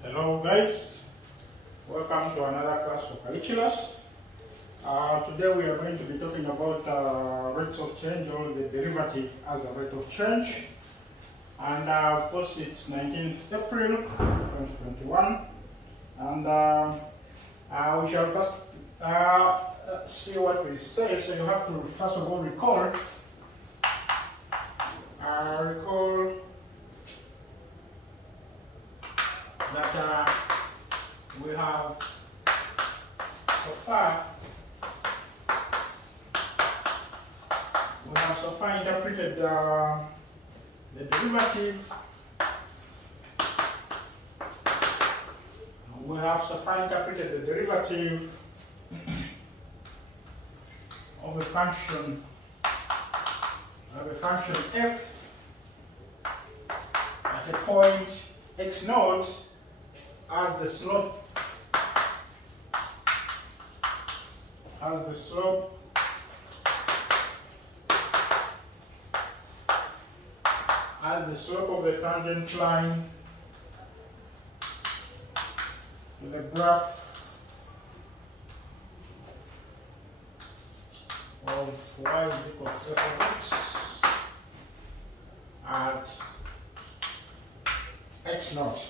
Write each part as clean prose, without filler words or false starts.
Hello guys, welcome to another class for calculus. Today we are going to be talking about rates of change, or the derivative as a rate of change. And of course it's 19th April 2021. And we shall first see what we say. So you have to first of all recall that we have so far interpreted the derivative. We have so far interpreted the derivative of a function f at a point x naught as the slope of the tangent line with a graph of y is equal to f of x at x naught.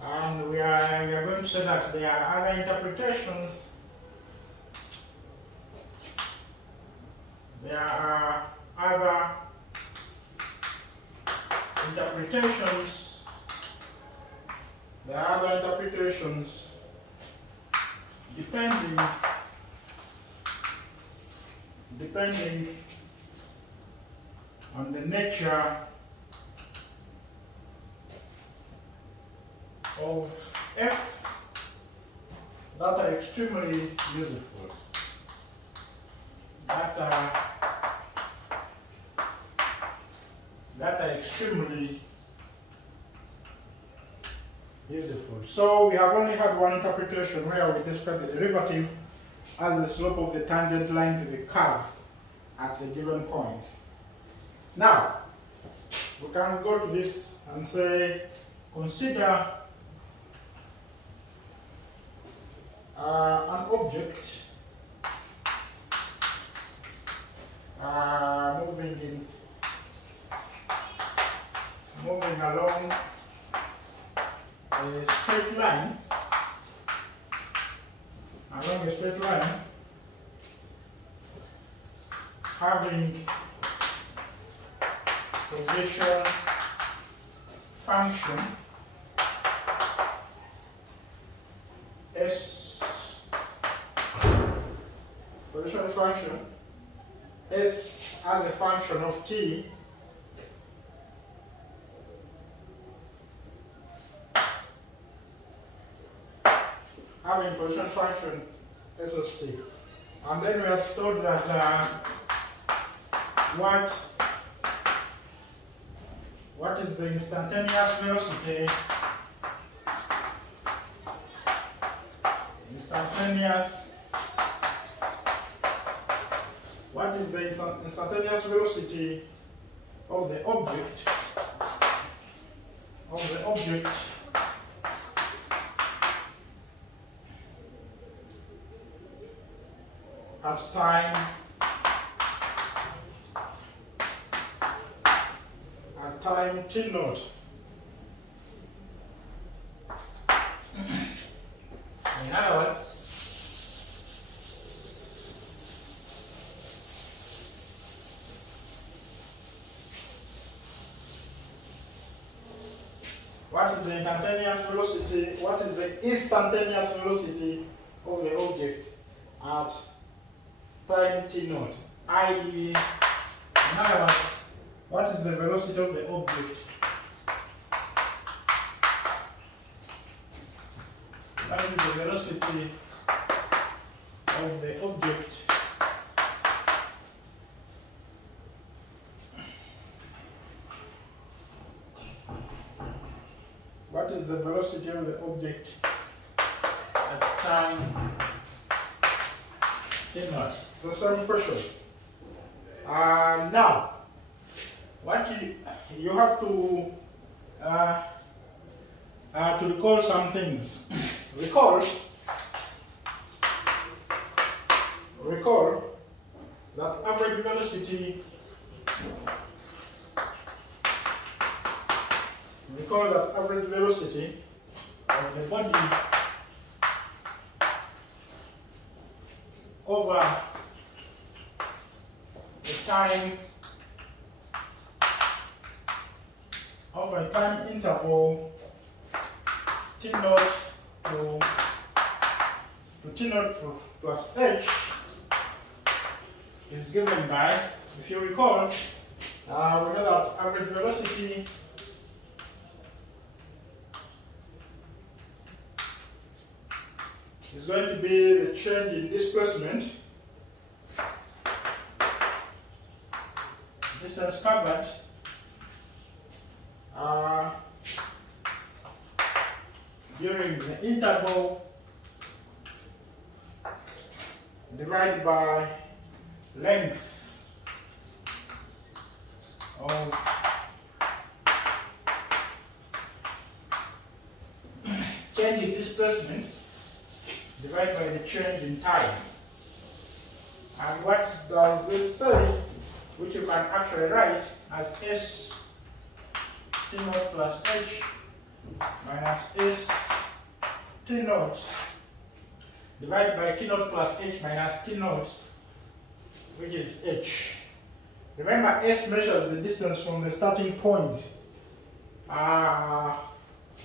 And we are going to say that there are other interpretations. There are other interpretations depending on the nature of f that are extremely useful. That are extremely useful. So we have only had one interpretation where we describe the derivative as the slope of the tangent line to the curve at the given point. Now we can go to this and say, consider an object moving along a straight line, having position function S as a function of t, having position function S of t. And then we are told that what is the instantaneous velocity? What is the instantaneous velocity of the object at time t naught? In other words, what is the instantaneous velocity of the object at time t naught? i.e., in other words, what is the velocity of the object? What is the velocity of the object at time t naught? It's the same question. Now, what you have to to recall some things. recall that average velocity of the body over a time interval t naught to t naught plus h is given by, if you recall, we know that average velocity is going to be the change in displacement, distance covered, during the interval divided by length of change in displacement divided by the change in time. And what does this say? Which you can actually write as S t naught plus h minus S t naught divided by t naught plus h minus t naught, which is h. Remember, S measures the distance from the starting point.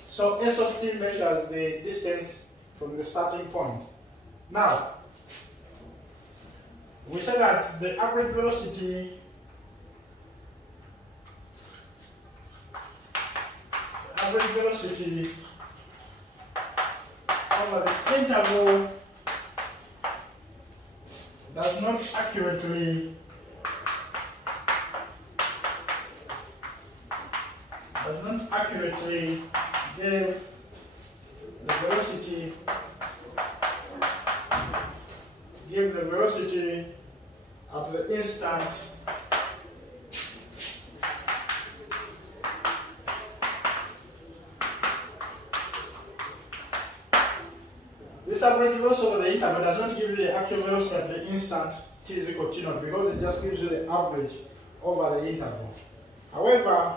So S of t measures the distance from the starting point. Now, we say that the average velocity over this interval does not accurately give the velocity at the instant this average velocity over the interval does not give you the actual velocity at the instant t is equal to t naught, because it just gives you the average over the interval. However,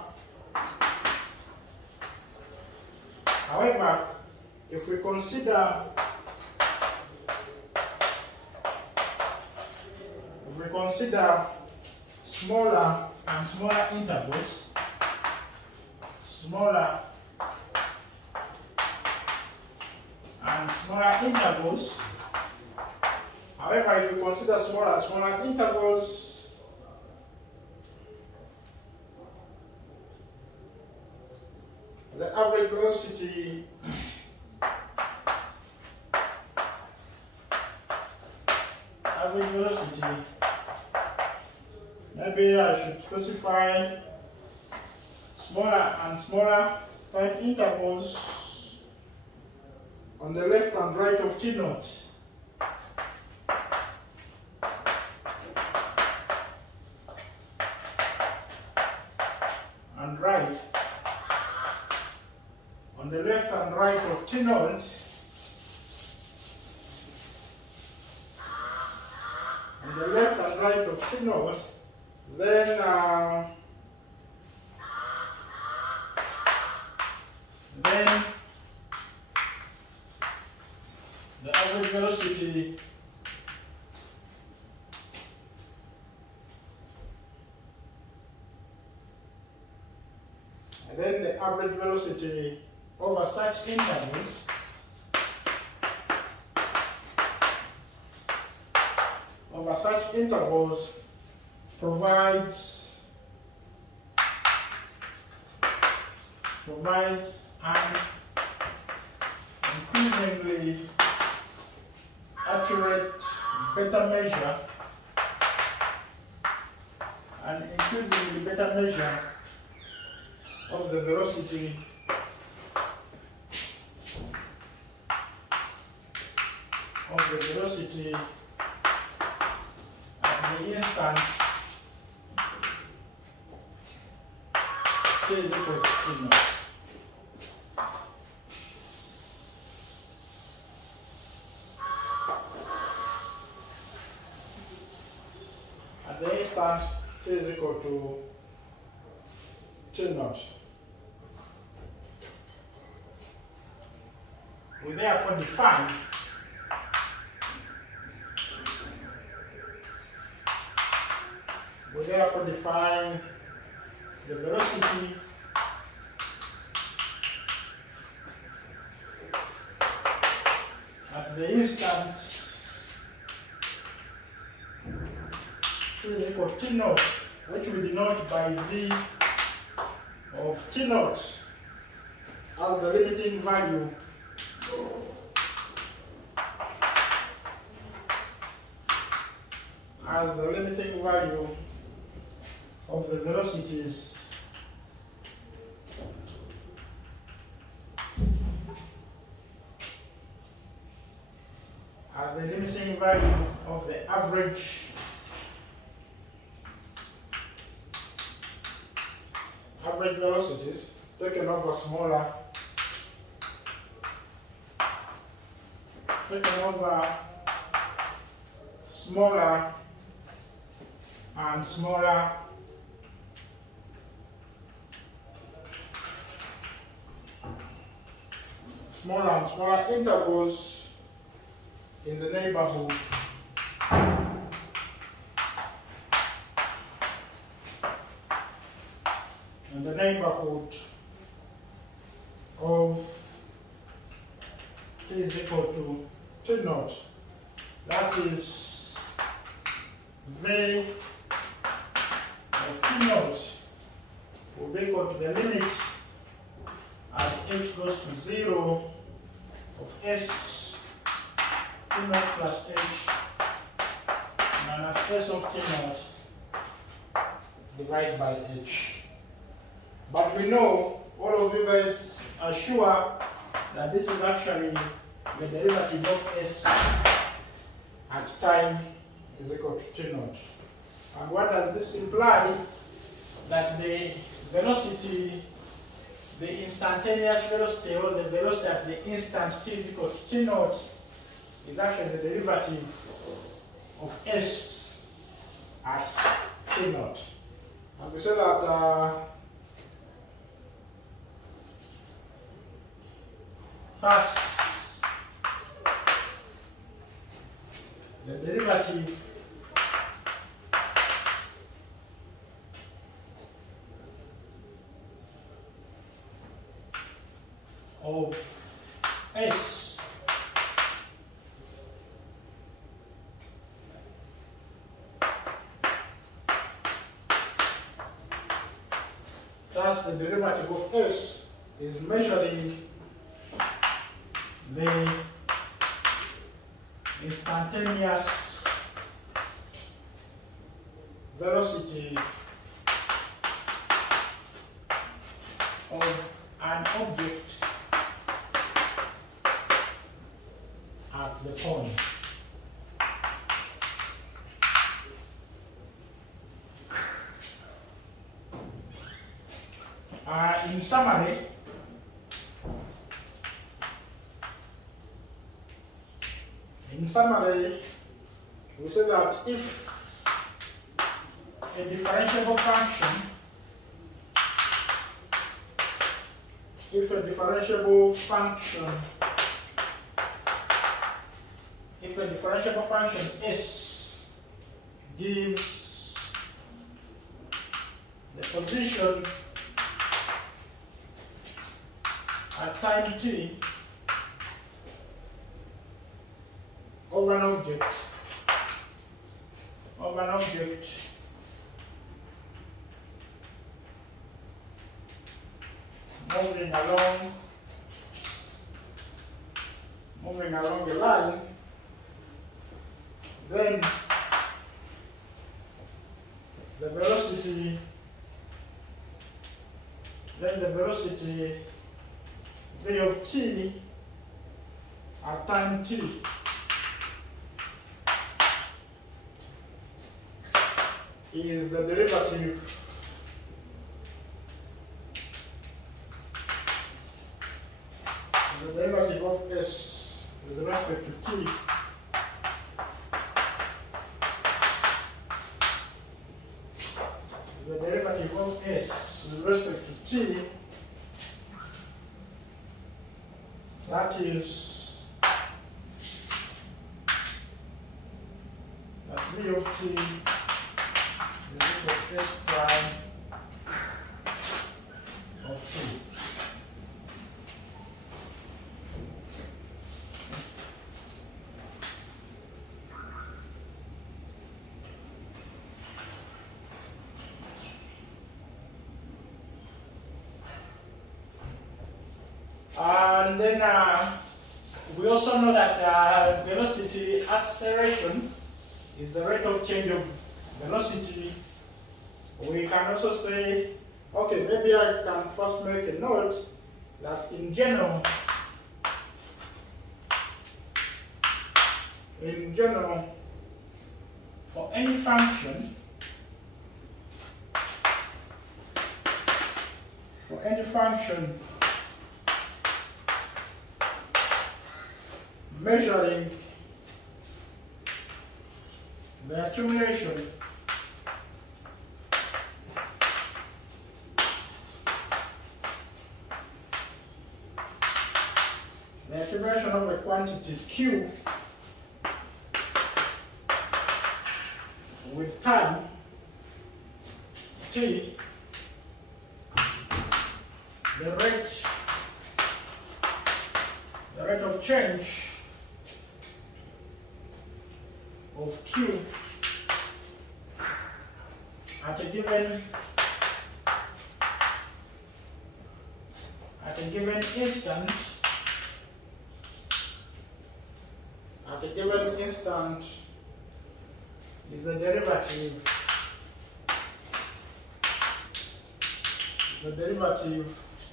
if we consider smaller and smaller intervals, however, if you consider smaller and smaller intervals, the average velocity maybe I should specify smaller and smaller time intervals on the left and right of t naught. And right on the left and right of t naught, on the left and right of t naught, then the average velocity over such intervals provides an increasingly accurate better measure of the velocity at the instant t is equal to t naught. instant t is equal to t naught. We therefore define the velocity at the instant t is equal to t naught, which we denote by v of t naught as the limiting value of the velocities the limiting value of the average velocities taken over smaller and smaller intervals in the neighborhood of t is equal to t naught. That is v of t naught will be equal to the limit as h goes to 0 of s t naught plus h minus s of t naught divided by h. But we know, all of you guys are sure that this is actually the derivative of s at time is equal to t naught. And what does this imply? That the velocity, the instantaneous velocity, or the velocity at the instant t is equal to t naught, is actually the derivative of s at t naught. And we say that first, the derivative of s thus the derivative of s is measuring the instantaneous velocity of an object at the point. In summary, we say that if a differentiable function s gives the position at time t of an object moving along the line, then the velocity v of t at time t is the derivative of s with respect to t with respect to t, that is that v of t is equal to s prime of t. And then we also know that velocity acceleration is the rate of change of velocity. We can also say, okay, maybe I can first make a note that in general, for any function, measuring the accumulation of a quantity q with time t, the rate of change of q at a given instant is the derivative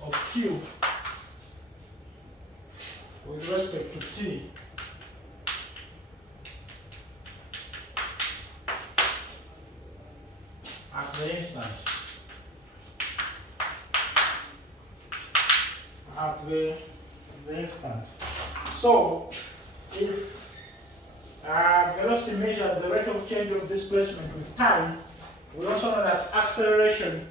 of q with respect to t. At the instant. So, if velocity measures the rate of change of displacement with time, we also know that acceleration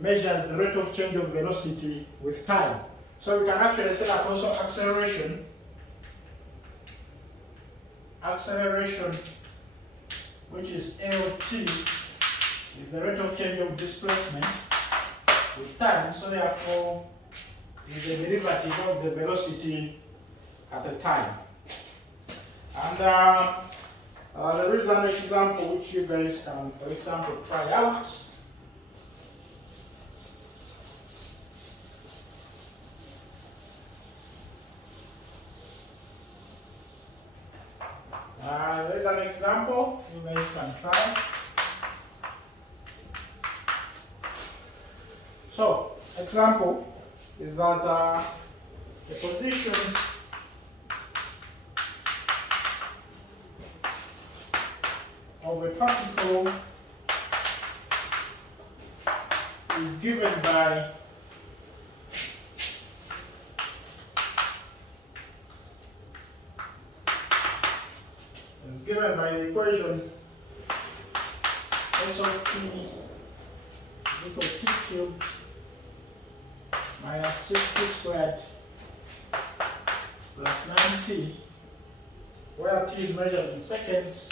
measures the rate of change of velocity with time. So we can actually say that also acceleration, which is a of t, is the rate of change of displacement with time. So therefore, is the derivative of the velocity at the time. And there is an example which you guys can, for example, try out. There is an example you guys can try. So, example is that the position of a particle is given by the equation s of t is equal to t cubed minus 60 squared plus 9t, where t is measured in seconds,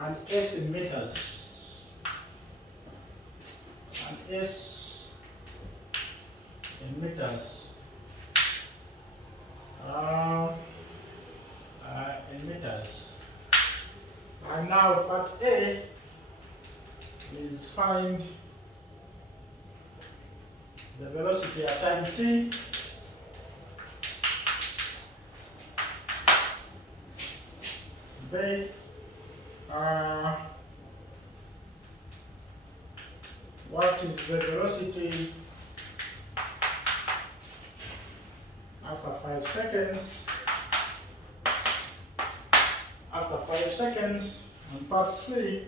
and s in meters, And now part A is find the velocity at time t B, what is the velocity after 5 seconds? After 5 seconds, on part C,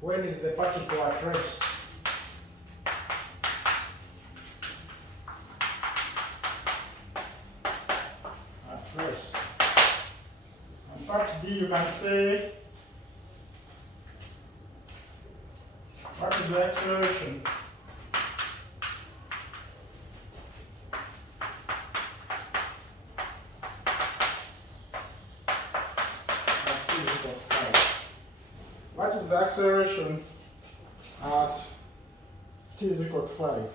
when is the particle at rest? you can say, what is the acceleration? At t is equal to 5. What is the acceleration at t is equal to 5?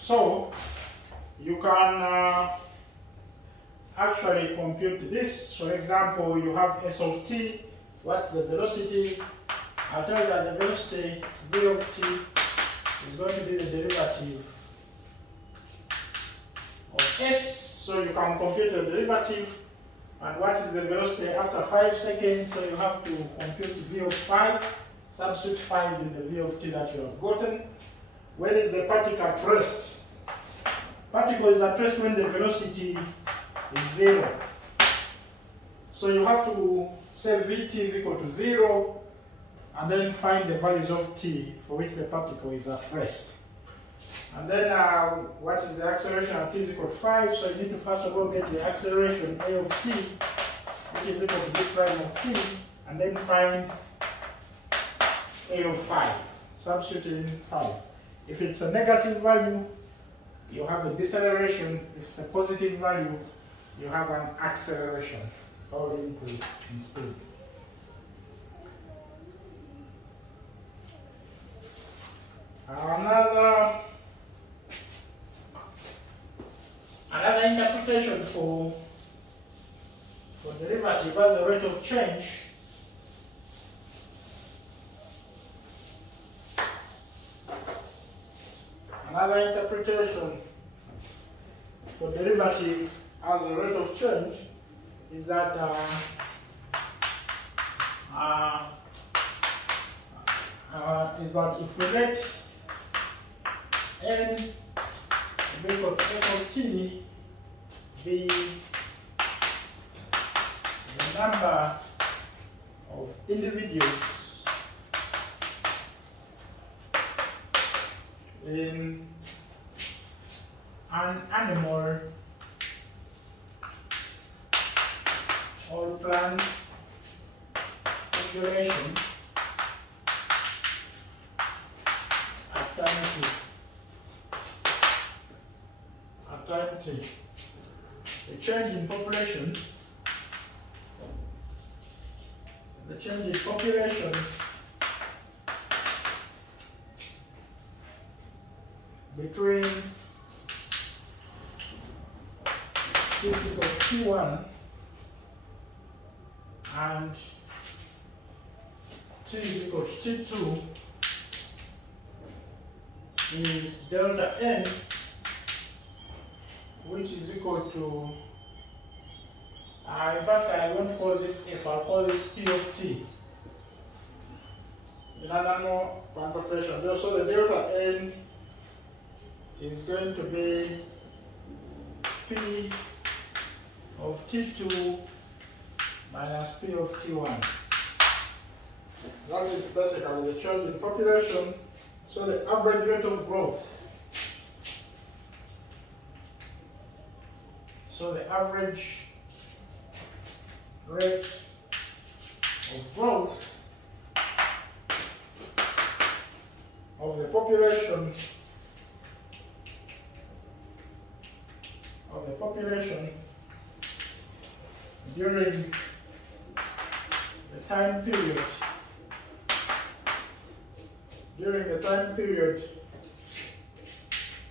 So, you can actually compute this. For example, you have s of t. What's the velocity? I'll tell you that the velocity v of t is going to be the derivative of s. So you can compute the derivative. And what is the velocity after 5 seconds? So you have to compute v of 5. Substitute 5 in the v of t that you have gotten. When is the particle at rest? Particle is at rest when the velocity is 0. So you have to say Vt is equal to 0 and then find the values of t for which the particle is at rest. And then what is the acceleration at t is equal to 5? So you need to first of all get the acceleration a of t, which is equal to v prime of t, and then find a of 5. Substitute in 5. If it's a negative value, you have a deceleration. If it's a positive value, you have an acceleration. All input instead. Another interpretation for derivative as a rate of change as a rate of change is that if we let n be equal to f of t be the number of individuals in an animal or plant population at time t. The change in population between t is equal to t1 and t is equal to t2 is delta n, which is equal to, in fact I won't call this f, I'll call this p of t. In another configuration, so the delta n is going to be p of t2 minus p of t1. That is basically the change in population. So the average rate of growth. So the average rate of growth of the population during the time period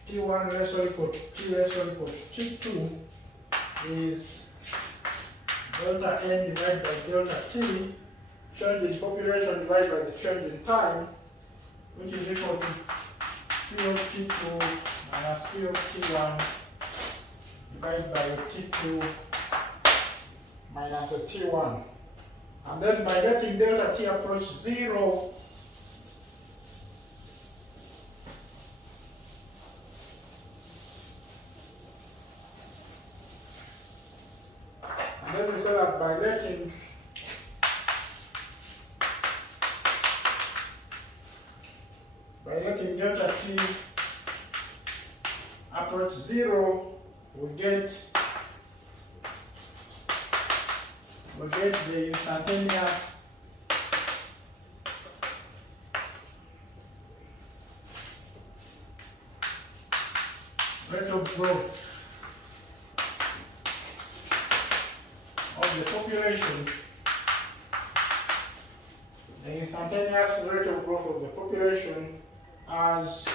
t1 less or equal to t less or equal to t2 is delta n divided by delta t, change in population divided by the change in time, which is equal to p of t2 minus p of t1 divided by t2 minus a t1. And then by letting delta t approach 0, and then we say that by letting delta t approach 0, we get we get the instantaneous rate of growth of the population. The instantaneous rate of growth of the population as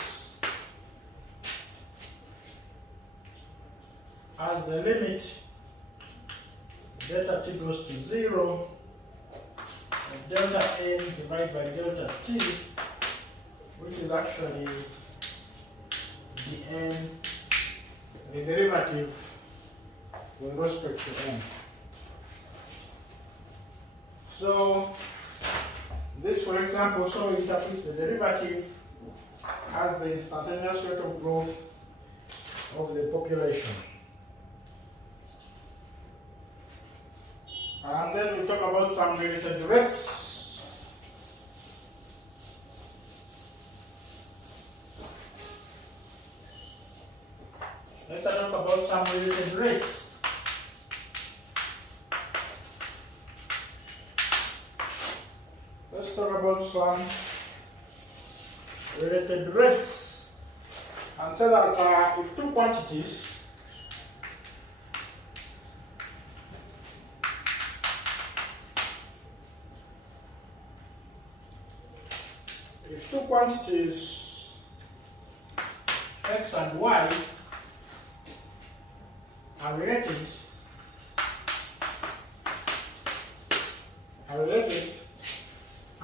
the limit delta t goes to 0 of delta n divided by delta t, which is actually the n, the derivative with respect to n. So this, for example, so interprets the derivative as the instantaneous rate of growth of the population. And then we talk about some related rates. Let's talk about some related rates. Let's talk about some related rates and say that if two quantities x and y are related,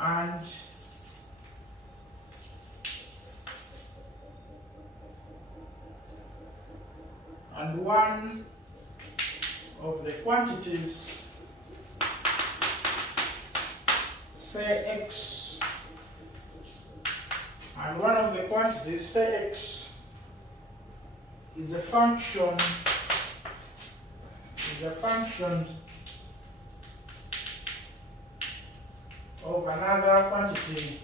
and one of the quantities, say x, and one of the quantities, say x, is a function of another quantity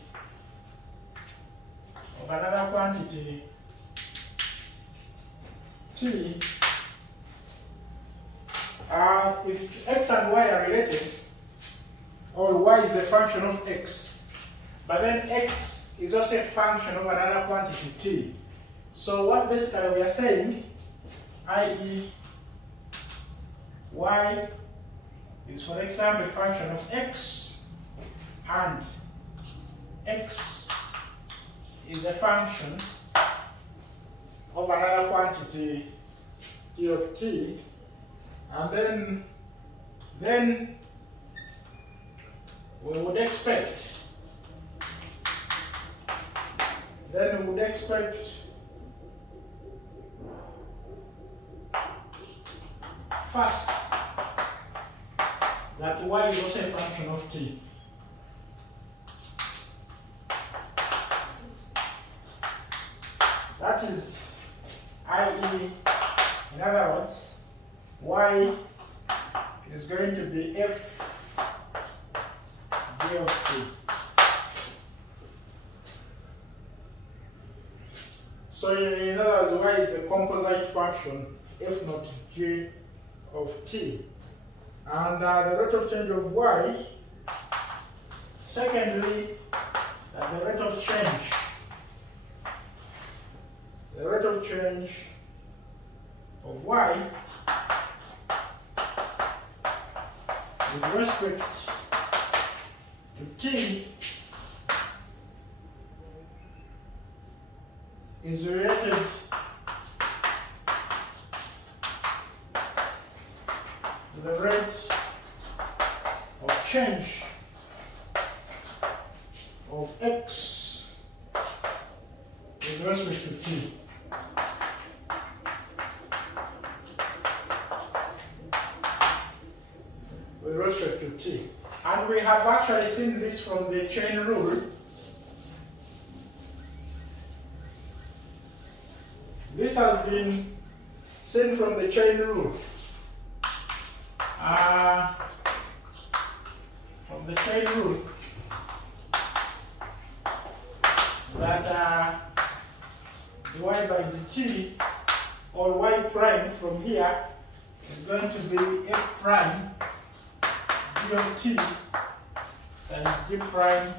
t. If x and y are related, or y is a function of x, but then x is also a function of another quantity t. So what basically we are saying, i.e. y is, for example, a function of x, and x is a function of another quantity t of t, and then we would expect first that y is also a function of t. That is, i.e., in other words, y is going to be f g of t. So in other words, y is the composite function f naught g of t. And the rate of change of y, secondly, the rate of change of y with respect to t is related to the rate of change of x with respect to t. With respect to t. And we have actually seen this from the chain rule. This has been seen from the chain rule. From the chain rule that y by dt or y prime from here is going to be f prime d of t times d prime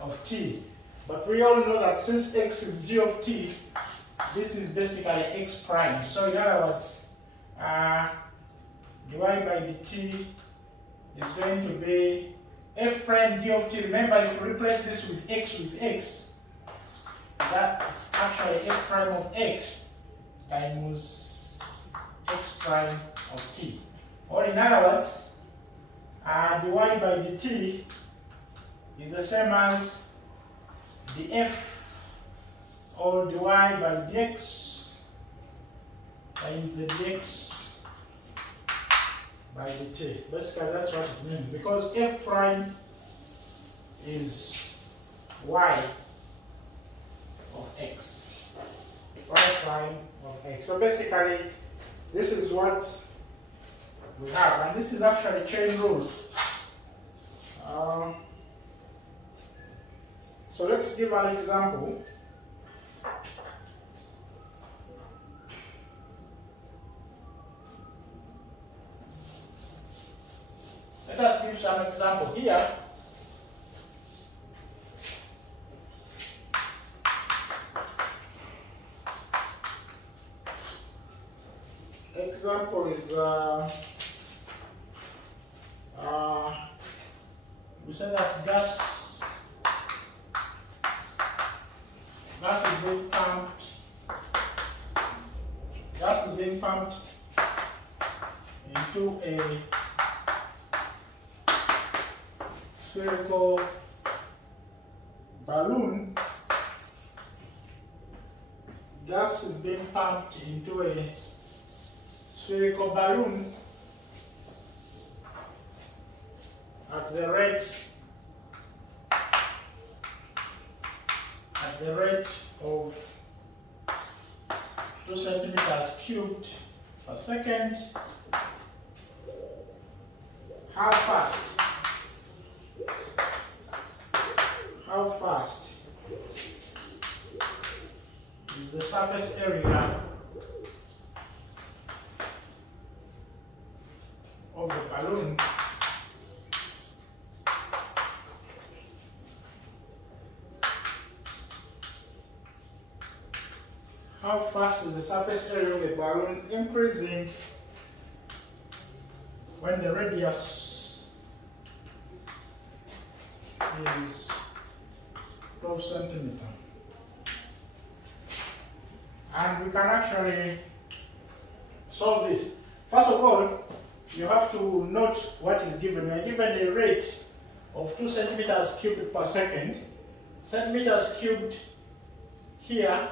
of t. But we all know that since x is g of t, this is basically x prime. So in other words, dy by dt is going to be f prime d of t. Remember, if you replace this with x, that's actually f prime of x times x prime of t. Or in other words, dy by dt is the same as df or dy by dx times the dx by dt. Basically, that's what it means, because f prime is y of x. Y prime of x. So basically, this is what we have, and this is actually chain rule. So let's give an example. Let us give some example here. Example is we say that gas is being pumped. Gas is being pumped into a spherical balloon. Gas is being pumped into a spherical balloon at the rate of 2 centimeters cubed per second. How fast is the surface area of the balloon how fast is the surface area of the balloon increasing when the radius is 12 centimeters. And we can actually solve this. First of all, you have to note what is given. We are given a rate of 2 centimeters cubed per second. Centimeters cubed here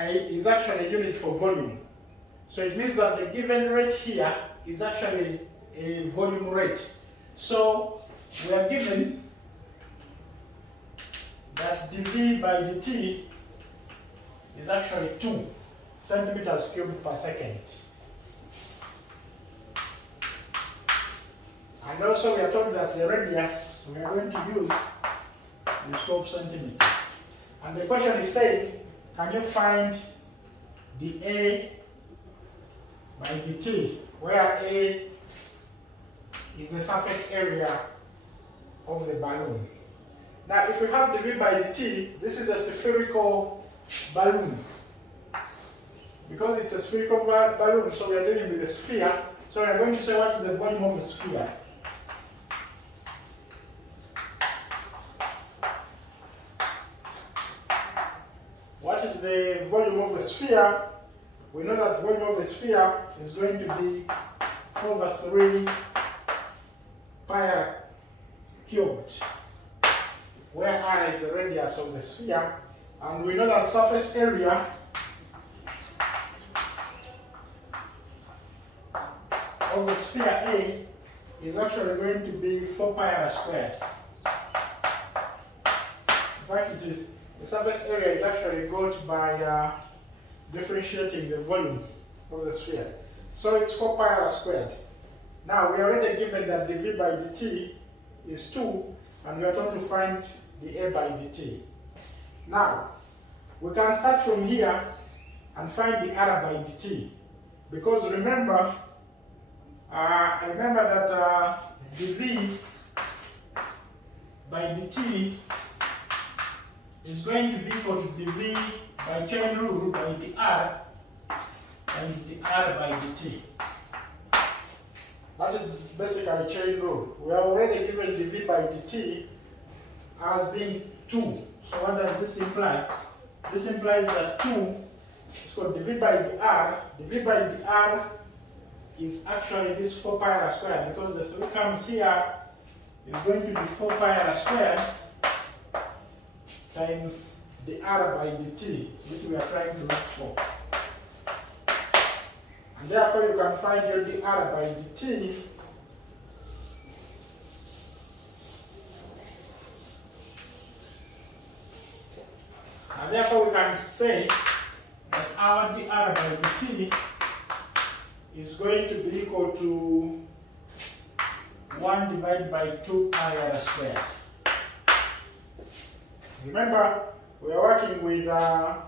is actually a unit for volume. So it means that the given rate here is actually a volume rate. So we are given that dV by dt is actually 2 centimeters cubed per second. And also we are told that the radius we are going to use is 12 centimeters. And the question is saying, can you find the A by dt, where A is the surface area of the balloon? Now, if we have the V by dt, this is a spherical balloon. Because it's a spherical balloon, so we are dealing with a sphere. So we are going to say, what is the volume of the sphere? What is the volume of a sphere? We know that volume of a sphere is going to be 4/3 pi r cubed, where r is the radius of the sphere, and we know that surface area of the sphere A is actually going to be 4 pi r squared. In fact, the surface area is actually got by differentiating the volume of the sphere. So it's 4 pi r squared. Now we are already given that the V by dt is 2, and we are told to find the A by dt. Now we can start from here and find the R by dt, because remember that dv by dt is going to be equal to dv by chain rule by dr and dr by dt. That is basically chain rule. We are already given dv by dt as being 2. So what does this imply? This implies that 2 is called dv by dr. dv by dr is actually this 4 pi r squared, because the 3 comes here is going to be 4 pi r squared times the r by dt, which we are trying to look for. And therefore you can find your dr by dt and therefore we can say that our dr by dt is going to be equal to 1 divided by 2 pi r squared. Remember, we are working with r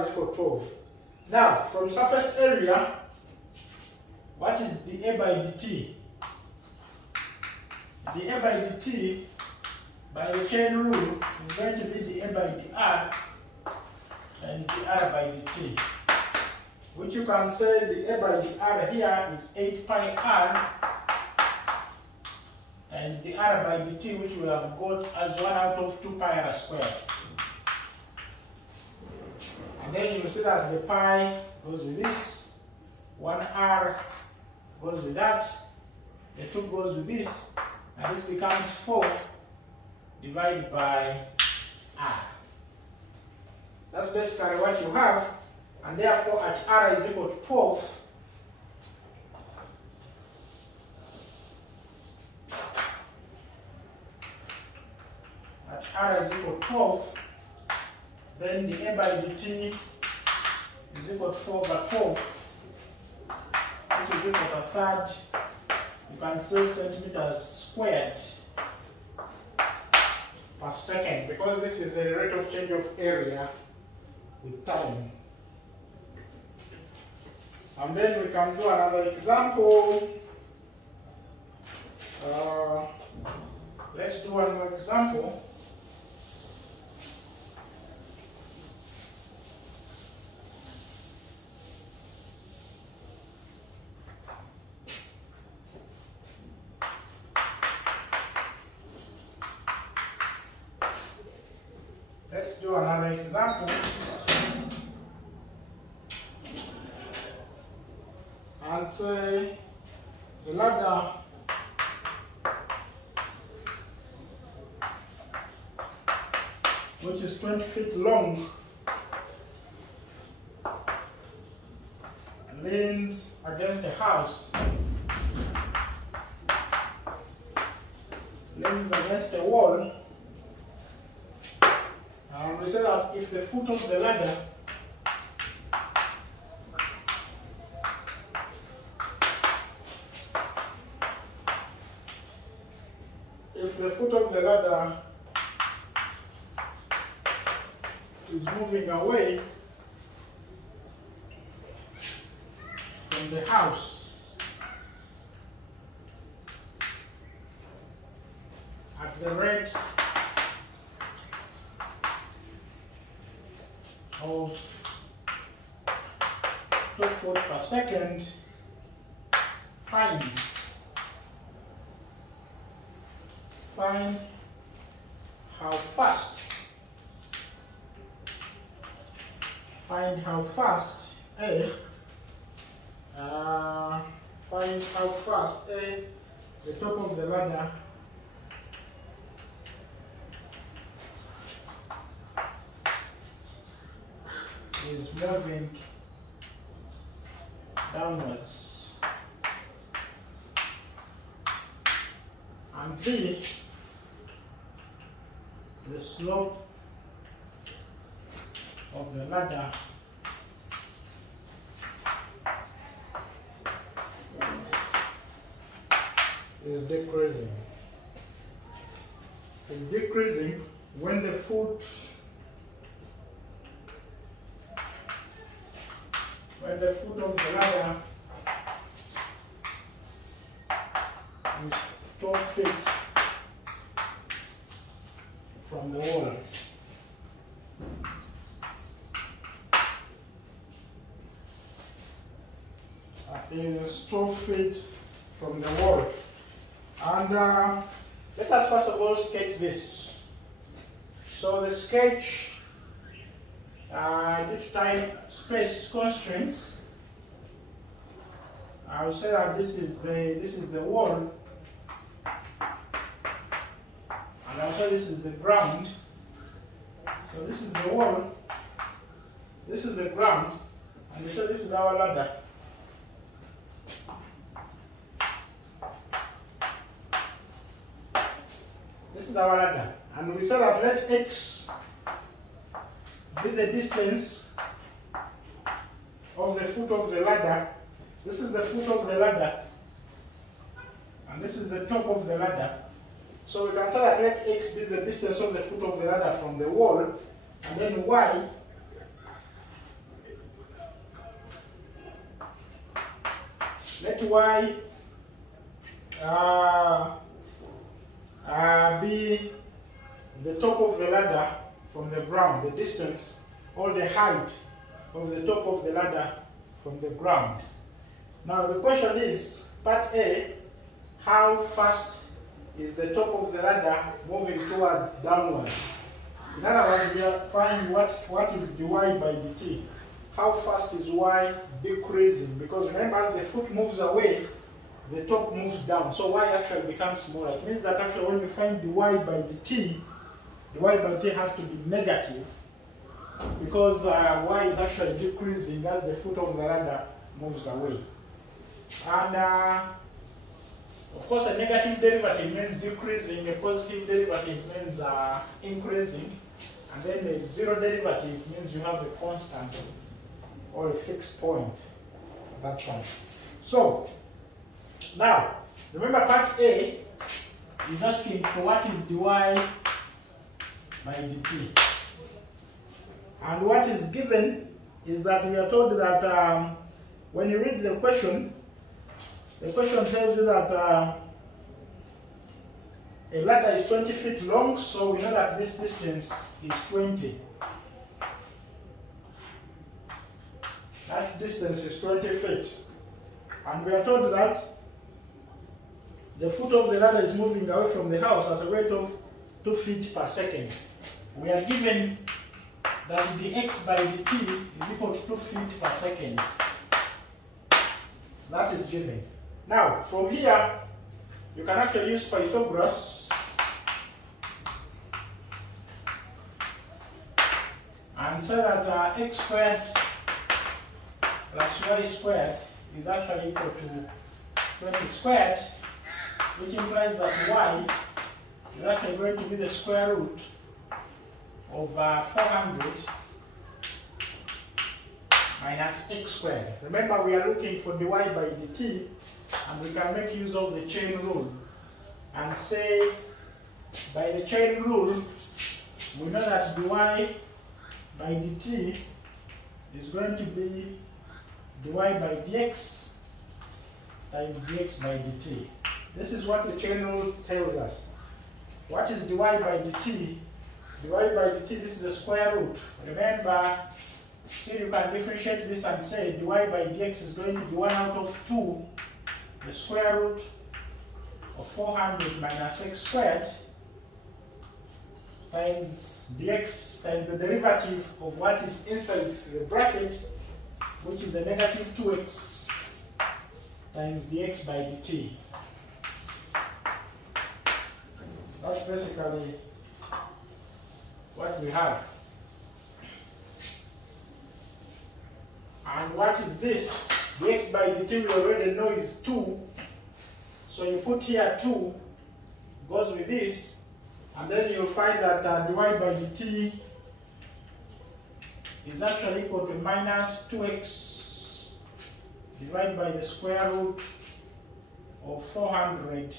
is equal to 12. Now, from surface area, what is dA by dt? dA by dt, by the chain rule, is going to be dA by dr and dr by dt, which you can say dA by dr here is 8 pi r, and the r by dt, which we have got as 1 out of 2 pi r squared. And then you will see that the pi goes with this, 1 r goes with that, the 2 goes with this, and this becomes 4 divided by r. That's basically what you have, and therefore at r is equal to 12, at r is equal to 12, then the a by dt is equal to 4 over 12, which is equal to a third, you can say centimeters squared per second, because this is a rate of change of area with time. And then we can do another example. Let's do one more example. Let's do another example. And say the ladder which is 20 feet long leans against a house, leans against a wall, and we say that if the foot of the ladder is moving away from the house at the rate of 2 foot per second, find how fast the top of the ladder is moving downwards, and B, the slope of the ladder is decreasing. It's decreasing when the foot of the ladder feet from the wall. Is 12 feet from the wall. And let us first of all sketch this. So the sketch, due to time space constraints, I will say that this is the wall, and also this is the ground. So this is the wall, this is the ground, and we say this is our ladder. This is our ladder, and we say that let x be the distance of the foot of the ladder. This is the foot of the ladder, and this is the top of the ladder. So we can say that let x be the distance of the foot of the ladder from the wall, and then y let y be the top of the ladder from the ground, the distance or the height of the top of the ladder from the ground. Now the question is, part A, how fast is the top of the ladder moving towards downwards? In other words, we are finding what is dy by dt. How fast is y decreasing? Because remember, as the foot moves away, the top moves down. So y actually becomes smaller. It means that actually when you find dy by dt, dy by dt has to be negative, because y is actually decreasing as the foot of the ladder moves away. And of course, a negative derivative means decreasing, a positive derivative means increasing, and then a zero derivative means you have a constant or a fixed point at that point. So now remember, part A is asking for what is dy by dt, and what is given is that we are told that when you read the question tells you that a ladder is 20 feet long, so we know that this distance is 20. That distance is 20 feet. And we are told that the foot of the ladder is moving away from the house at a rate of 2 feet per second. We are given that dx by dt is equal to 2 feet per second. That is given. Now, from here, you can actually use Pythagoras and say that x squared plus y squared is actually equal to 20 squared, which implies that y is actually going to be the square root of 400 minus x squared. Remember, we are looking for dy by dt, and we can make use of the chain rule and say, by the chain rule, we know that dy by dt is going to be dy by dx times dx by dt. This is what the chain rule tells us. What is dy by dt? Dy by dt, this is the square root. Remember, see, you can differentiate this and say dy by dx is going to be 1 out of 2, the square root of 400 minus x squared times dx times the derivative of what is inside the bracket, which is a negative 2x times dx by dt. That's basically what we have. And what is this? Dx by dt we already know is 2. So you put here 2, goes with this, and then you'll find that dy by dt is actually equal to minus 2x divided by the square root of 400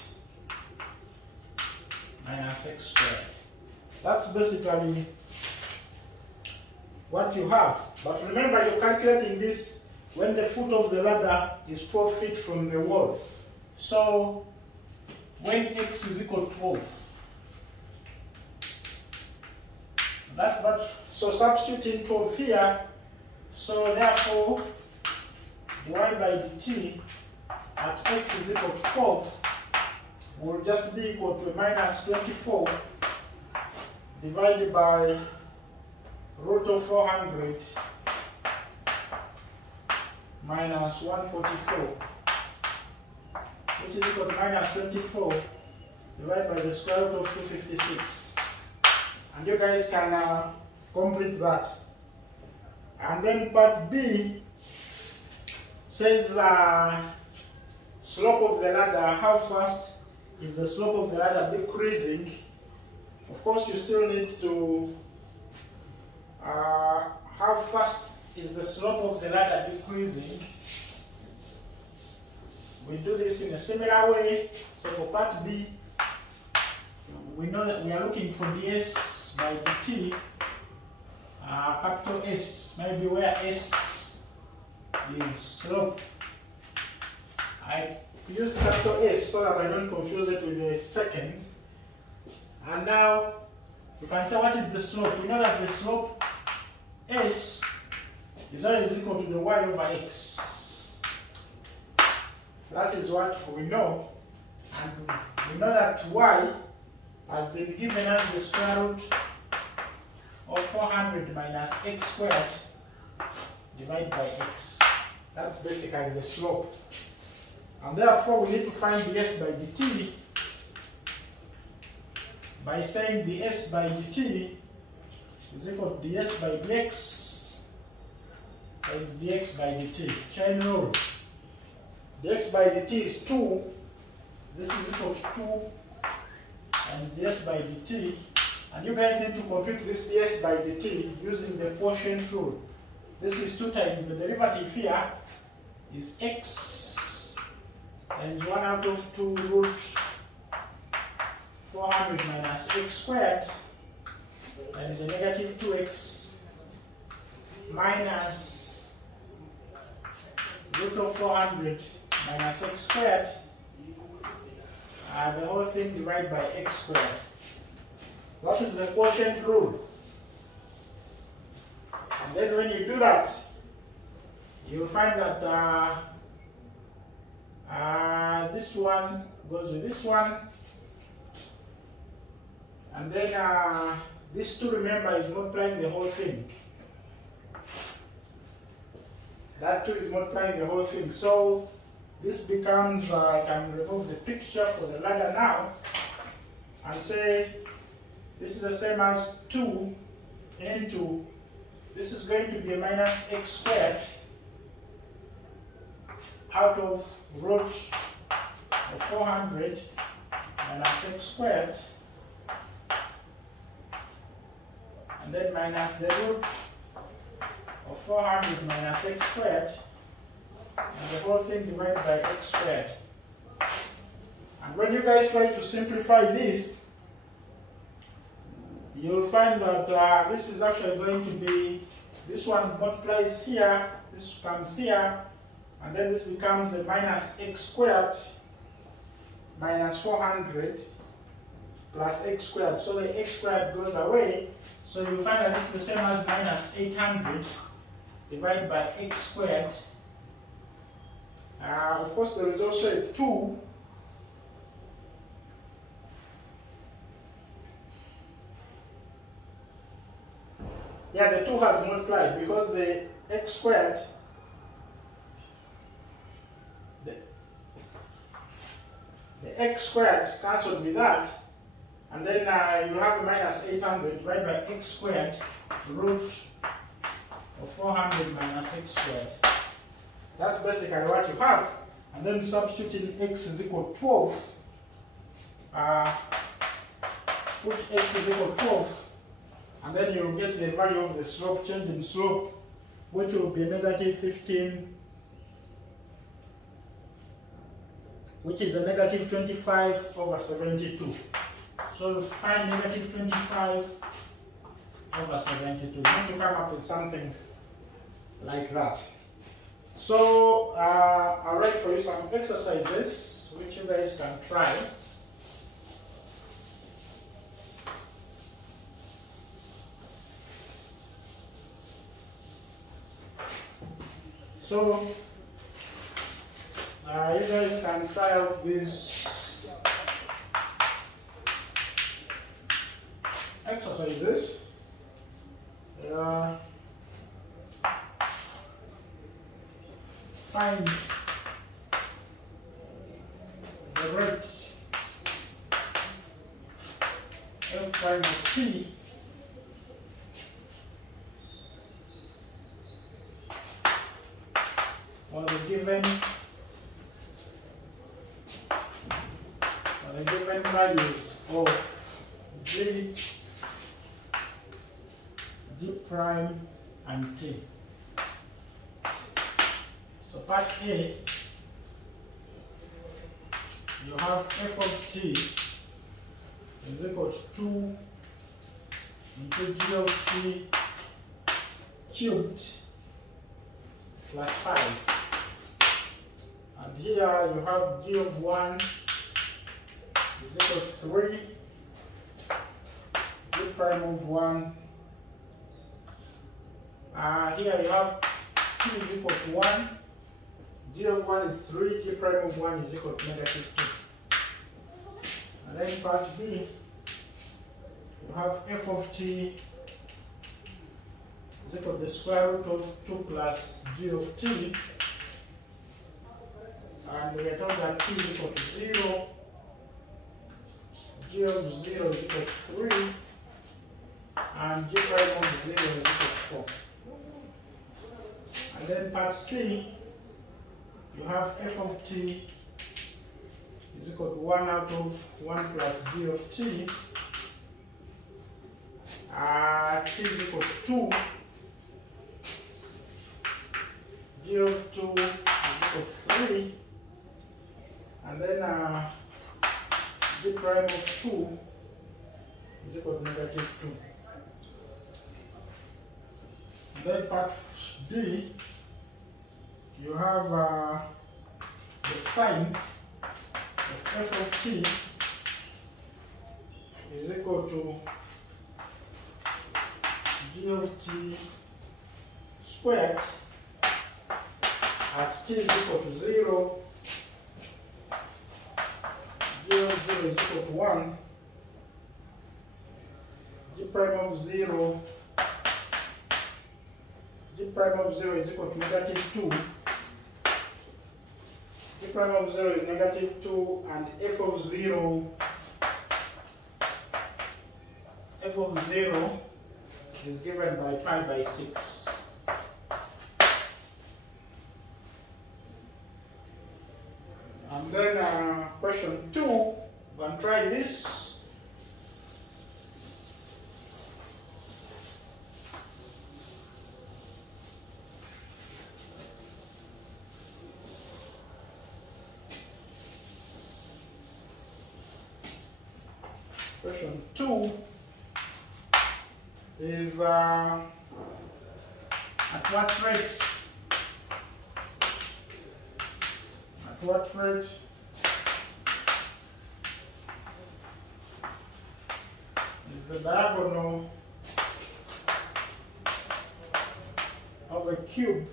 minus x squared. That's basically what you have. But remember, you're calculating this when the foot of the ladder is 12 feet from the wall. So when x is equal to 12. That's what, so substituting 12 here, so therefore dy by dt at x is equal to 12 will just be equal to a minus 24 divided by root of 400 minus 144, which is equal to minus 24 divided by the square root of 256. And you guys can complete that. And then part B says slope of the ladder, how fast is the slope of the ladder decreasing? Of course, you still need to, how fast is the slope of the ladder decreasing? We do this in a similar way. So for part B, we know that we are looking for ds by dt, capital S, maybe where S is slope. I used capital S so that I don't confuse it with a second. And now, if I say what is the slope, we know that the slope S is always equal to the y over x. That is what we know. And we know that y has been given as the square root of 400 minus x squared divided by x. That's basically the slope. And therefore we need to find the s by dt by saying the s by dt is equal to ds by dx times dx by dt. Chain rule. Dx by dt is 2. This is equal to 2 and ds by dt. And you guys need to compute this ds by dt using the quotient rule. This is 2 times the derivative here is x times 1 out of 2 root 400 minus x squared times a negative 2x minus root of 400 minus x squared, the whole thing divided by x squared. What is the quotient rule? And then when you do that, you'll find that this one goes with this one, and then this 2, remember, is multiplying the whole thing. That 2 is multiplying the whole thing. So this becomes, I can remove the picture for the ladder now and say this is the same as 2 into, this is going to be a minus x squared out of root of 400 minus x squared, and then minus the root of 400 minus x squared, and the whole thing divided by x squared. And when you guys try to simplify this, you'll find that this is actually going to be, this one multiplies here, this comes here, and then this becomes a minus x squared minus 400 plus x squared. So the x squared goes away. So you'll find that this is the same as minus 800 divided by x squared. Of course, there is also a 2. Yeah, the 2 has multiplied because the x squared, the x squared cancelled with that, and then you have a minus 800 divided by x squared root of 400 minus x squared. That's basically what you have. And then substituting x is equal to 12. Put x is equal to 12. And then you'll get the value of the slope, change in slope, which will be negative 15, which is a negative 25 over 72. So you'll find negative 25 over 72. You need to come up with something like that. So I'll write for you some exercises which you guys can try. So you guys can try out these exercises. Find the rate f prime of t for the given values of g prime and t. So part A, you have f of t is equal to 2 into g of t cubed plus 5. And here you have g of 1 is equal to 3, g prime of 1. Here you have t is equal to 1, g of 1 is 3, g prime of 1 is equal to negative 2. And then part B, you have f of t is equal to the square root of 2 plus g of t, and we are told that t is equal to 0, g of 0 is equal to 3, and g prime of 0 is equal to 4. And then part C, you have f of t is equal to 1 out of 1 plus g of t. T is equal to 2. G of 2 is equal to 3. And then g prime of 2 is equal to negative 2. And then part B, you have the sine of f of t is equal to g of t squared at t is equal to 0, g of 0 is equal to 1, g prime of 0 is equal to negative 2, g prime of 0 is negative 2, and f of 0 is given by pi by 6. And then question 2, we're going to try this. Question 2 is at what rate is the diagonal of a cube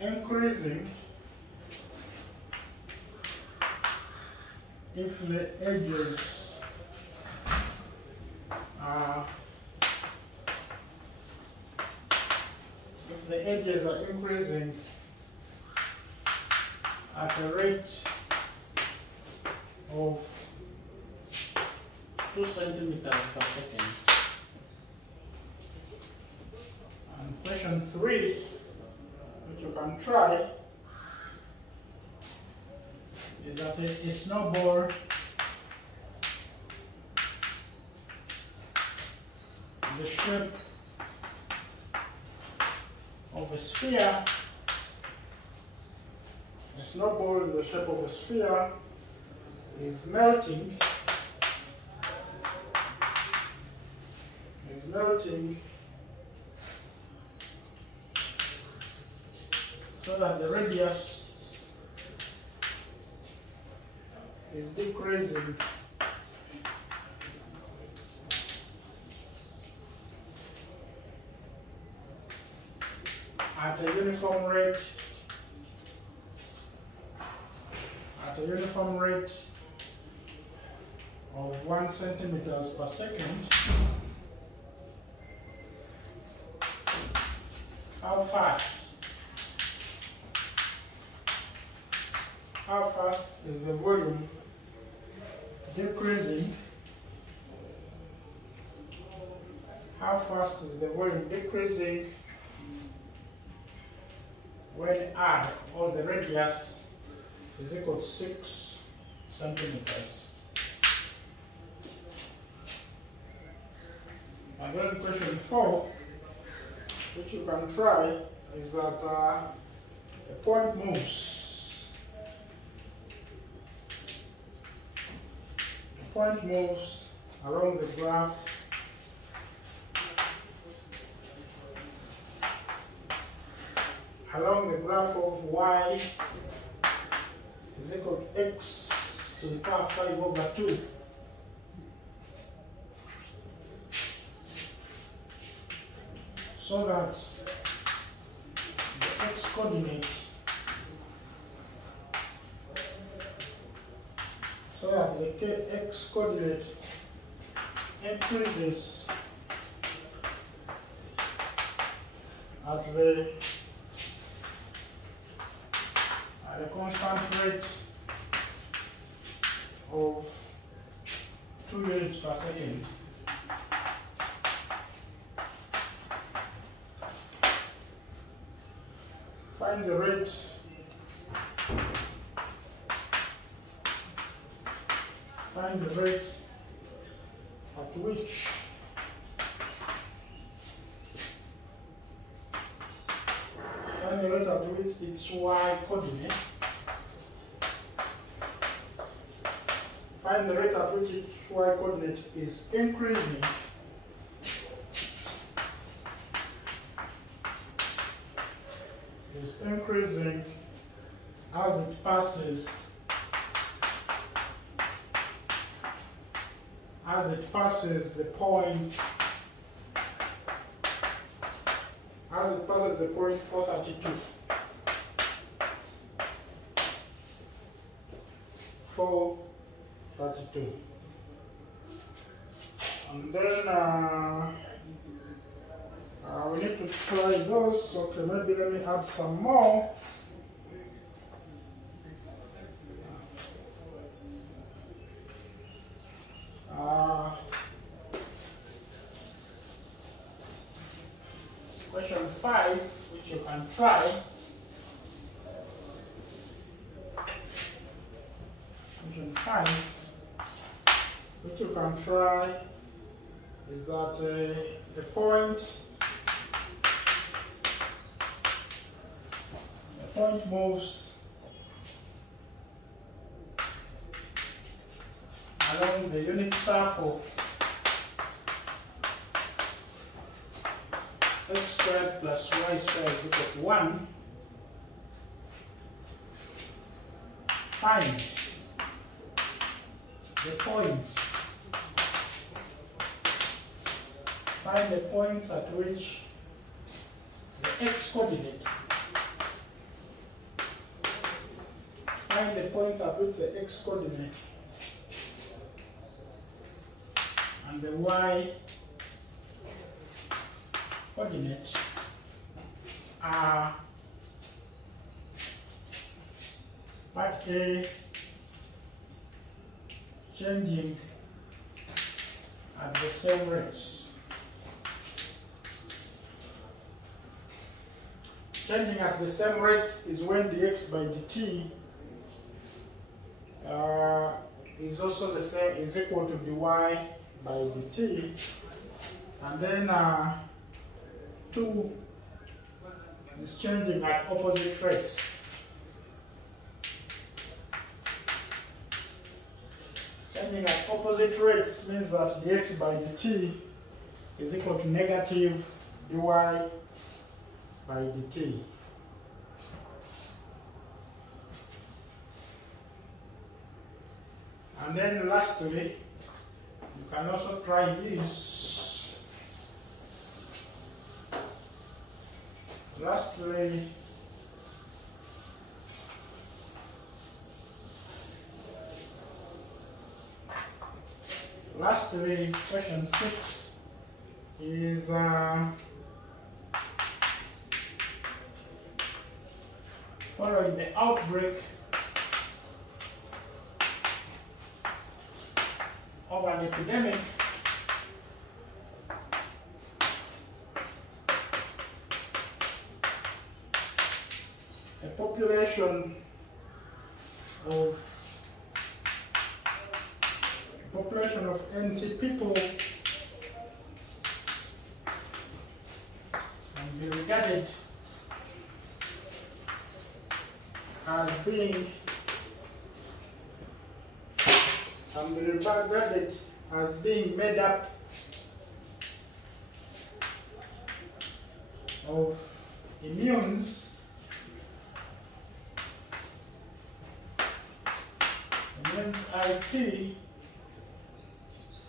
increasing if the edges are increasing at a rate of 2 centimeters per second. And question 3, which you can try, is that a snowball the shape of a sphere, a snowball in the shape of a sphere is melting so that the radius is decreasing at a uniform rate of 1 centimeters per second, how fast is the volume decreasing? How fast is the volume decreasing when r, or the radius, is equal to 6 centimeters? And then question 4, which you can try, is that a point moves. The point moves along the graph of y is equal to x to the power 5 over 2. So that the x coordinate increases at a constant rate of 2 units per second. Find the rate at which its y coordinate. Find the rate at which its y coordinate is increasing as it passes the point 432. 432. And then we need to try those. Okay, maybe let me add some more. Question 5, which you can try. Question 5, which you can try, is that the point moves along the unit circle x squared plus y squared is equal to 1. Find the points. Find the points at which the x coordinate. Find the points at which the x coordinate and the y coordinate are part A, changing at the same rates. Changing at the same rates is when dx by dt is also the same, is equal to dy by dt, and then 2 is changing at opposite rates. Changing at opposite rates means that dx by dt is equal to negative dy by dt. And then lastly, you can also try this. Lastly, question 6 is following the outbreak of an epidemic, a population of NT people can be regarded as being made up of immunes IT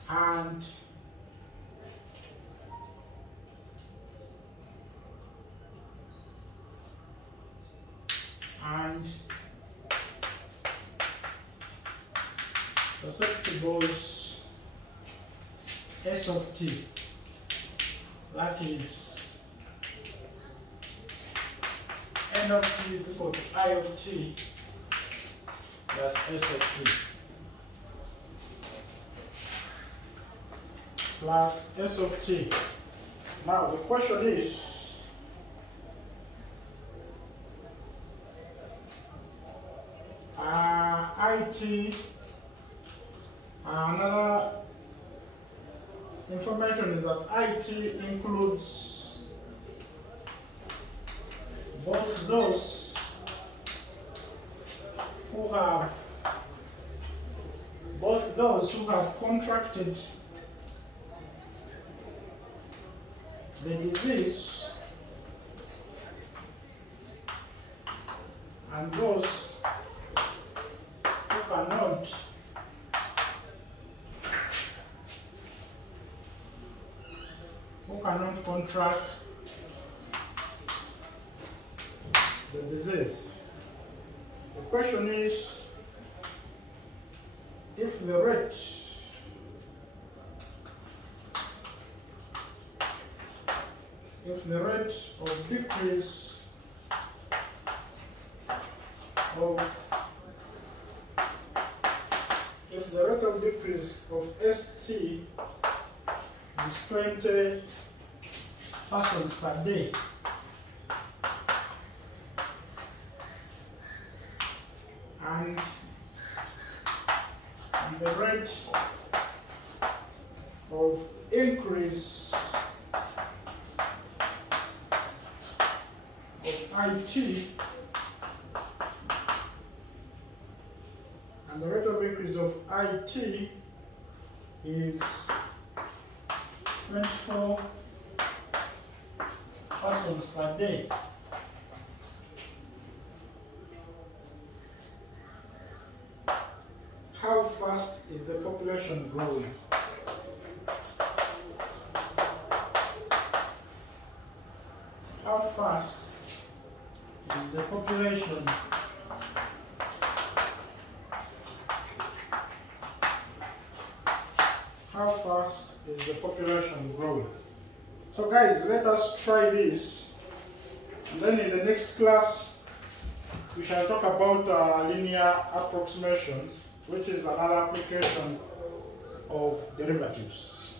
and susceptibles S of T, that is N of T is equal to I of T plus S of T plus S of T. Now the question is, IT, another information is that IT includes both those who have contracted the disease and those who cannot contract the disease. The question is, if the rate of decrease of ST is 20 persons per day, and the rate of increase of IT is 24 persons per day. How fast is the population growing? How fast is the population growing? So guys, let us try this, and then in the next class we shall talk about linear approximations, which is another application of derivatives.